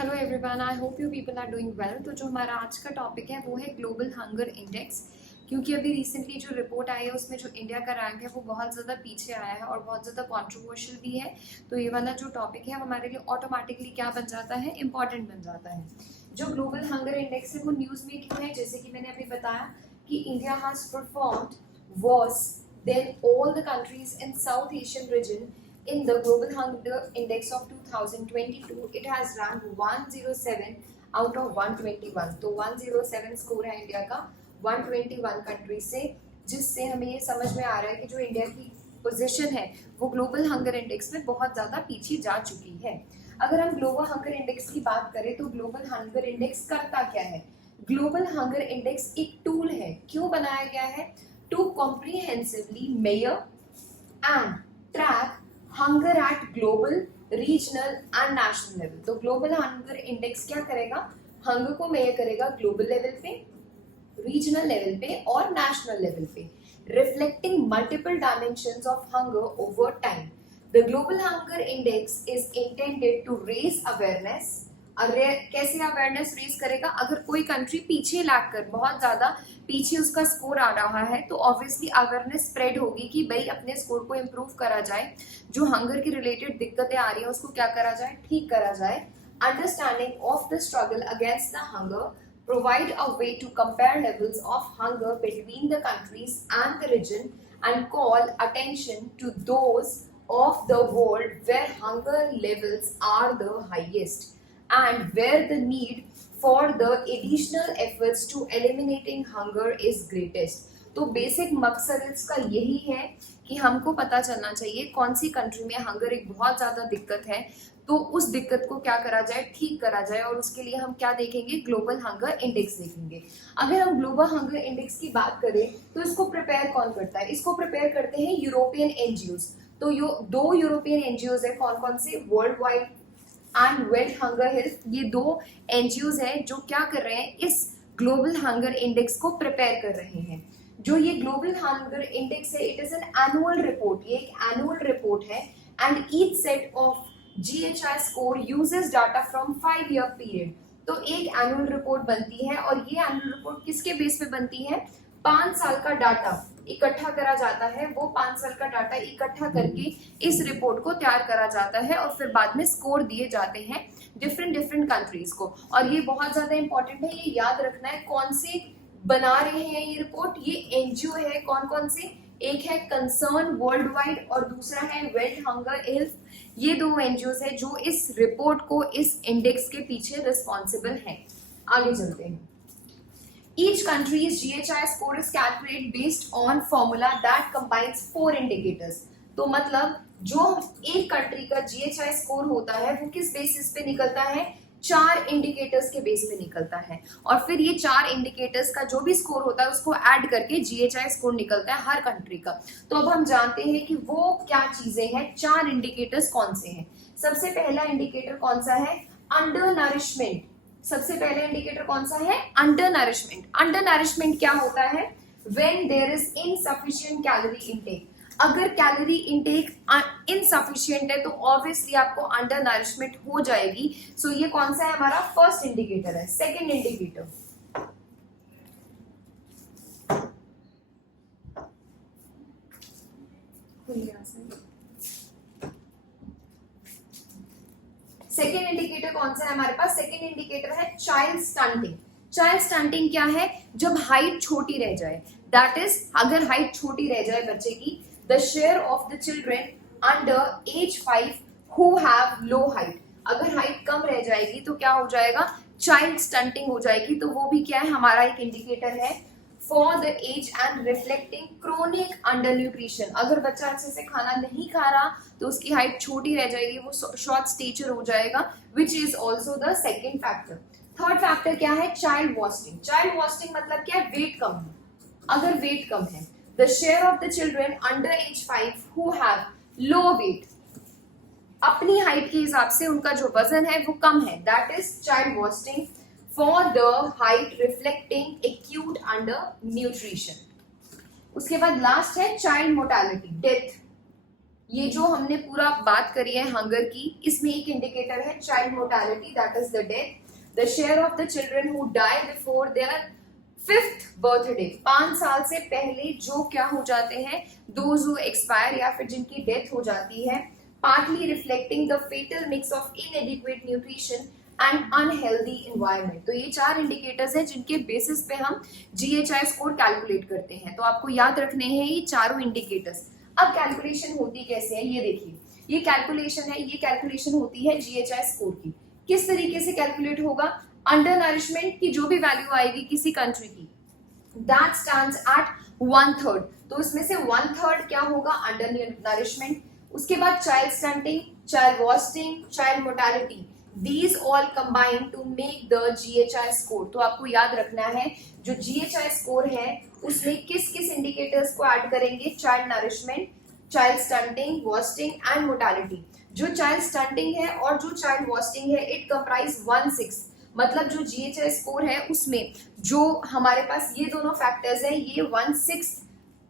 Hello everyone, I hope you people are doing well. तो जो हमारा आज का टॉपिक है वो है ग्लोबल हंगर इंडेक्स। क्योंकि अभी रिसेंटली जो रिपोर्ट आई है उसमें जो इंडिया का रैंक है वो बहुत ज़्यादा पीछे आया है और बहुत ज़्यादा कंट्रोवर्शियल भी है। तो ये वाला जो टॉपिक है वो हमारे लिए ऑटोमेटिकली क्या बन जाता है, इंपॉर्टेंट बन जाता है। जो ग्लोबल हंगर इंडेक्स है वो न्यूज़ में क्यों है, जैसे कि मैंने अभी बताया कि India has performed worse than all the countries in south Asian region in the global hunger index of 2022. It has ranked 107 out of 121. तो 107 स्कोर है इंडिया का 121 कंट्री से, जिससे हमें ये समझ में आ रहा है कि जो इंडिया की पोजीशन है वो ग्लोबल हंगर इंडेक्स में बहुत ज़्यादा पीछे जा चुकी है। अगर हम ग्लोबल हंगर इंडेक्स की बात करें तो ग्लोबल हंगर इंडेक्स करता क्या है? ग्लोबल हंगर इंडेक्स एक टूल है। क्यों बनाया गया है? To comprehensively measure and track hunger at global, regional and national level. तो ग्लोबल हंगर इंडेक्स क्या करेगा? हंगर को मेजर करेगा ग्लोबल लेवल पे, रीजनल लेवल पे और नेशनल लेवल पे, reflecting multiple dimensions of hunger over time. The global hunger index is intended to raise awareness. कैसे अवेयरनेस रेज करेगा? अगर कोई कंट्री पीछे लैग कर बहुत ज्यादा पीछे उसका स्कोर आ रहा है तो ऑब्वियसली अवेयरनेस स्प्रेड होगी कि भाई अपने स्कोर को इम्प्रूव करा जाए, जो हंगर की रिलेटेड दिक्कतें आ रही हैं उसको क्या करा जाए, ठीक करा जाए। Understanding of the struggle against the hunger provide a way to compare levels of hunger between the countries and the region and call attention to those of the world where hunger levels are the highest and where the need for the additional efforts to eliminating hunger is greatest। तो basic मकसद इसका यही है कि हमको पता चलना चाहिए कौन सी कंट्री में हंगर एक बहुत ज़्यादा दिक्कत है, तो उस दिक्कत को क्या करा जाए, ठीक करा जाए। और उसके लिए हम क्या देखेंगे? ग्लोबल हंगर इंडेक्स देखेंगे। अगर हम ग्लोबल हंगर इंडेक्स की बात करें तो इसको प्रिपेयर कौन करता है? इसको प्रिपेयर करते हैं यूरोपियन एनजीओज। तो दो यूरोपियन एनजीओज है, कौन कौन से? World wide and world hunger health. ये दो एनजीओज हैं जो क्या कर रहे हैं, इस ग्लोबल हंगर इंडेक्स को प्रिपेयर कर रहे हैं। जो ये ग्लोबल हंगर इंडेक्स है, it is an annual report. ये एक एनुअल रिपोर्ट है and each set of GHI score uses data from 5-year period. तो एक एनुअल रिपोर्ट बनती है और ये एनुअल रिपोर्ट किसके बेस पे बनती है? 5 साल का डाटा इकट्ठा करा जाता है। वो 5 साल का डाटा इकट्ठा करके इस रिपोर्ट को तैयार करा जाता है और फिर बाद में स्कोर दिए जाते हैं डिफरेंट कंट्रीज को। और ये बहुत ज्यादा इंपॉर्टेंट है, ये याद रखना है। कौन से बना रहे हैं ये रिपोर्ट? ये एनजीओ है। कौन कौन से? एक है कंसर्न वर्ल्ड वाइड और दूसरा है वर्ल्ड हंगर हेल्थ। ये दो एनजीओ है जो इस रिपोर्ट को, इस इंडेक्स के पीछे रिस्पॉन्सिबल हैं। आगे चलते हैं। Each country's GHI score is calculated based on formula that combines 4 indicators। तो मतलब जो एक कंट्री का GHI स्कोर होता है वो किस बेसिस पे निकलता है? 4 इंडिकेटर्स के बेस पे निकलता है। और फिर ये 4 इंडिकेटर्स का जो भी स्कोर होता है उसको ऐड करके GHI स्कोर निकलता है हर कंट्री का। तो अब हम जानते हैं कि वो क्या चीजें हैं, 4 इंडिकेटर्स कौन से हैं। सबसे पहला इंडिकेटर कौन सा है? Under nourishment. सबसे पहले इंडिकेटर कौन सा है? Under nourishment. अंडर नरिशमेंट क्या होता है? When there is insufficient calorie intake. अगर कैलोरी इनटेक इनसफिशिएंट है तो ऑब्वियसली आपको अंडर नरिशमेंट हो जाएगी। सो ये कौन सा है? हमारा फर्स्ट इंडिकेटर है। सेकंड इंडिकेटर, सेकेंड इंडिकेटर कौन सा है हमारे पास? सेकेंड इंडिकेटर है चाइल्ड स्टंटिंग। चाइल्ड स्टंटिंग क्या है? जब हाइट छोटी रह जाए, दैट इज अगर हाइट छोटी रह जाए बच्चे की, the share of the children under age 5 who have low height. अगर हाइट कम रह जाएगी तो क्या हो जाएगा? चाइल्ड स्टंटिंग हो जाएगी। तो वो भी क्या है? हमारा एक इंडिकेटर है for the age and reflecting chronic under nutrition. अगर बच्चा अच्छे से खाना नहीं खा रहा तो उसकी हाइट छोटी रह जाएगी, वो शॉर्ट स्टेचर हो जाएगा, which is also the second factor. Third factor क्या है? Child wasting. चाइल्ड वास्टिंग मतलब क्या है? वेट कम है। अगर वेट कम है, the share of the children under age 5 who have low weight, अपनी हाइट के हिसाब से उनका जो वजन है वो कम है, that is child wasting for the height reflecting acute under nutrition. उसके बाद लास्ट है चाइल्ड मोर्टेलिटी, डेथ। ये जो हमने पूरा बात करी है हंगर की, इसमें एक इंडिकेटर है child mortality, that is the death. The share of the children who die before their 5th birthday, 5 साल से पहले जो क्या हो जाते हैं, दोज हु एक्सपायर या फिर जिनकी डेथ हो जाती है, partly reflecting the fatal mix of inadequate nutrition and unhealthy environment। तो ये 4 इंडिकेटर्स हैं जिनके बेसिस पे हम GHI स्कोर कैलकुलेट करते हैं। तो आपको याद रखने हैं ये चारों इंडिकेटर्स। अब कैलकुलेशन होती कैसे है, ये देखिए, ये कैलकुलेशन है, ये कैलकुलेशन होती है GHI स्कोर की। किस तरीके से कैलकुलेट होगा, अंडर नरिशमेंट की जो भी वैल्यू आएगी किसी कंट्री की, दैट स्टैंड्स एट 1/3। तो इसमें से 1/3 क्या होगा, अंडर नरिशमेंट। उसके बाद child stunting, child wasting, child mortality, these all combine to make the GHI score। तो आपको याद रखना है जो GHI स्कोर है उसमें किस किस इंडिकेटर्स को ऐड करेंगे, child nourishment, child stunting, wasting and mortality. जो चाइल्ड स्टंटिंग है और जो चाइल्ड वॉस्टिंग है, इट कंप्राइज 1/6, मतलब जो GHI स्कोर है उसमें जो हमारे पास ये दोनों फैक्टर्स हैं ये 1/6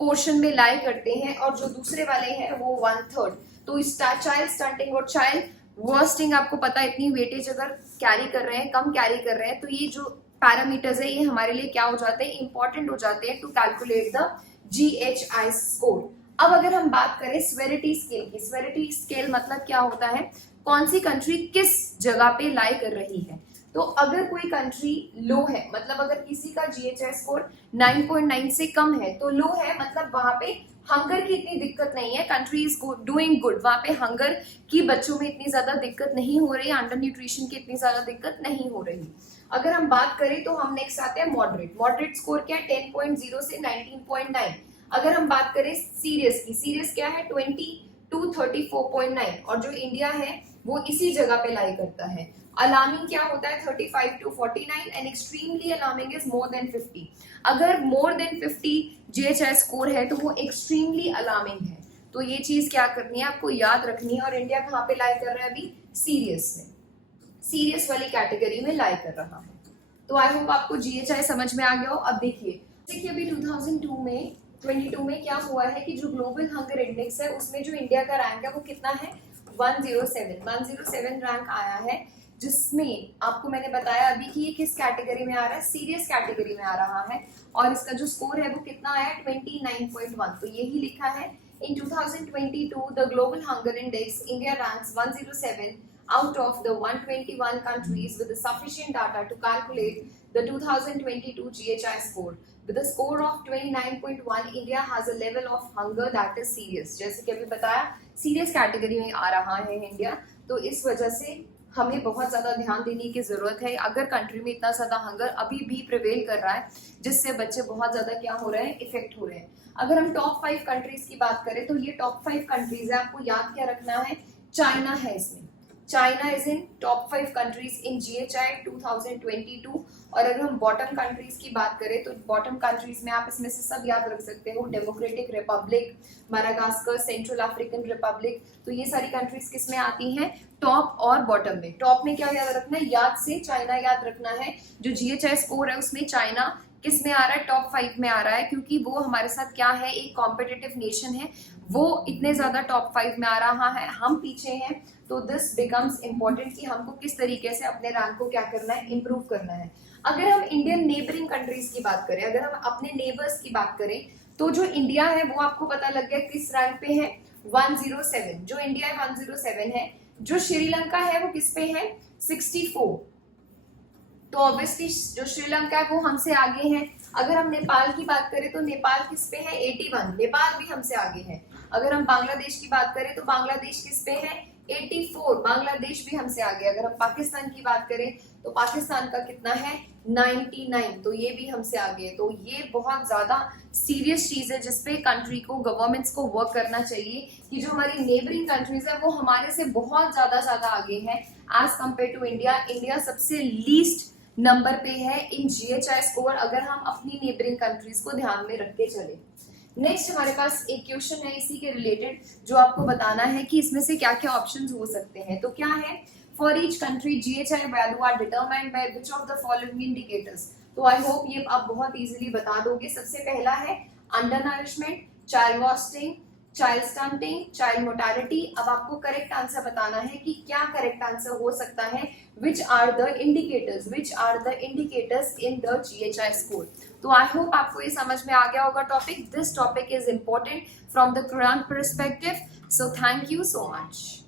पोर्शन में लाई करते हैं और जो दूसरे वाले हैं वो 1/3। तो इस चाइल्ड स्टंटिंग और चाइल्ड वर्स्टिंग आपको पता है इतनी वेटेज अगर कैरी कर रहे हैं, कम कैरी कर रहे हैं, तो ये जो पैरामीटर्स है ये हमारे लिए क्या हो जाते हैं, इंपॉर्टेंट हो जाते हैं to calculate the GHI score. अब अगर हम बात करें स्वेरिटी स्केल की, स्वेरिटी स्केल मतलब क्या होता है, कौन सी कंट्री किस जगह पे लाई कर रही है। तो अगर कोई कंट्री लो है, मतलब अगर किसी का GHI स्कोर 9.9 से कम है तो लो है, मतलब वहां पे हंगर की इतनी दिक्कत नहीं है, कंट्री इज डूइंग गुड, वहां पे हंगर की बच्चों में इतनी ज्यादा दिक्कत नहीं हो रही, अंडर न्यूट्रिशन की इतनी ज्यादा दिक्कत नहीं हो रही। अगर हम बात करें तो हम नेक्स्ट आते हैं मॉडरेट। मॉडरेट स्कोर क्या है, 10.0 से 19.9। अगर हम बात करें सीरियस की, सीरियस क्या है 20 to 34.9, और जो इंडिया है वो इसी जगह पे लाई करता है। अलार्मिंग क्या होता है 35 to 49 and extremely alarming is more than 50। अगर मोर देन 50 GHI स्कोर है तो वो एक्सट्रीमली अलार्मिंग है। तो ये चीज क्या करनी है, आपको याद रखनी है। और इंडिया कहाँ पे लाई कर रहा है अभी, सीरियस में, सीरियस वाली कैटेगरी में लाई कर रहा है। तो आई होप आपको GHI समझ में आ गया हो। अब देखिए अभी 2022 में क्या हुआ है कि जो ग्लोबल हंगर इंडेक्स है उसमें जो इंडिया का रैंक है वो कितना है, 107 रैंक आया है, जिसमें आपको मैंने बताया अभी कि ये किस कैटेगरी में आ रहा है, सीरियस कैटेगरी में आ रहा है। और इसका जो स्कोर है वो कितना आया, 29.1। तो यही लिखा है, इन 2022 the global hunger index India ranks 107 out of the 121 countries with sufficient data to calculate the 2022 GHI score. With a score of 29.1, India has a level of hunger that is serious। जैसे कि अभी बताया serious category में आ रहा है India, तो इस वजह से हमें बहुत ज्यादा ध्यान देने की जरूरत है। अगर कंट्री में इतना ज्यादा हंगर अभी भी प्रिवेल कर रहा है जिससे बच्चे बहुत ज्यादा क्या हो रहे हैं, इफेक्ट हो रहे हैं। अगर हम टॉप 5 कंट्रीज की बात करें तो ये टॉप 5 कंट्रीज है, आपको याद क्या रखना है, चाइना है इसमें, China is in top 5 countries in GHI 2022। और अगर हम बॉटम कंट्रीज की बात करें तो बॉटम कंट्रीज में आप इसमें से सब याद रख सकते हो, democratic Republic, Madagascar, central African Republic. तो ये सारी कंट्रीज किस में आती हैं, टॉप और बॉटम में। टॉप में क्या याद रखना है, याद से चाइना याद रखना है। जो GHI स्कोर है उसमें चाइना किस में आ रहा है, टॉप 5 में आ रहा है, क्योंकि वो हमारे साथ क्या है, एक कॉम्पिटिटिव नेशन है, वो इतने ज्यादा टॉप 5 में आ रहा है, हम पीछे हैं। तो दिस बिकम्स इम्पोर्टेंट कि हमको किस तरीके से अपने रैंक को क्या करना है, इंप्रूव करना है। अगर हम इंडियन नेबरिंग कंट्रीज की बात करें, अगर हम अपने नेबर्स की बात करें, तो जो इंडिया है वो आपको पता लग गया किस रैंक पे है, 107। जो इंडिया है 107 है। जो श्रीलंका है वो किस पे है, 64। तो ऑब्वियसली जो श्रीलंका है वो हमसे आगे है। अगर हम नेपाल की बात करें तो नेपाल किस पे है, 81, नेपाल भी हमसे आगे है। अगर हम बांग्लादेश की बात करें तो बांग्लादेश किस पे है, 84, बांग्लादेश भी हमसे आगे। अगर हम पाकिस्तान की बात करें तो पाकिस्तान का कितना है, 99, तो ये भी हमसे आगे है। तो ये बहुत ज्यादा सीरियस चीज है जिसपे कंट्री को, गवर्नमेंट्स को वर्क करना चाहिए कि जो हमारी नेबरिंग कंट्रीज है वो हमारे से बहुत ज्यादा आगे है as compare to India. India सबसे लीस्ट नंबर पे है इन GHI स्कोर, अगर हम अपनी नेबरिंग कंट्रीज को ध्यान में रख के चले। नेक्स्ट हमारे पास एक क्वेश्चन है इसी के रिलेटेड, जो आपको बताना है कि इसमें से क्या क्या ऑप्शंस हो सकते हैं। तो क्या है, for each country GHI value are determined by which of the following indicators. तो आई होप ये आप बहुत इजीली बता दोगे। सबसे पहला है under nourishment, child wasting, child stunting, child mortality. अब आपको करेक्ट आंसर बताना है कि क्या करेक्ट आंसर हो सकता है, which are the indicators in the GHI score. तो आई होप आपको ये समझ में आ गया होगा topic. This topic is important from the current perspective, so thank you so much.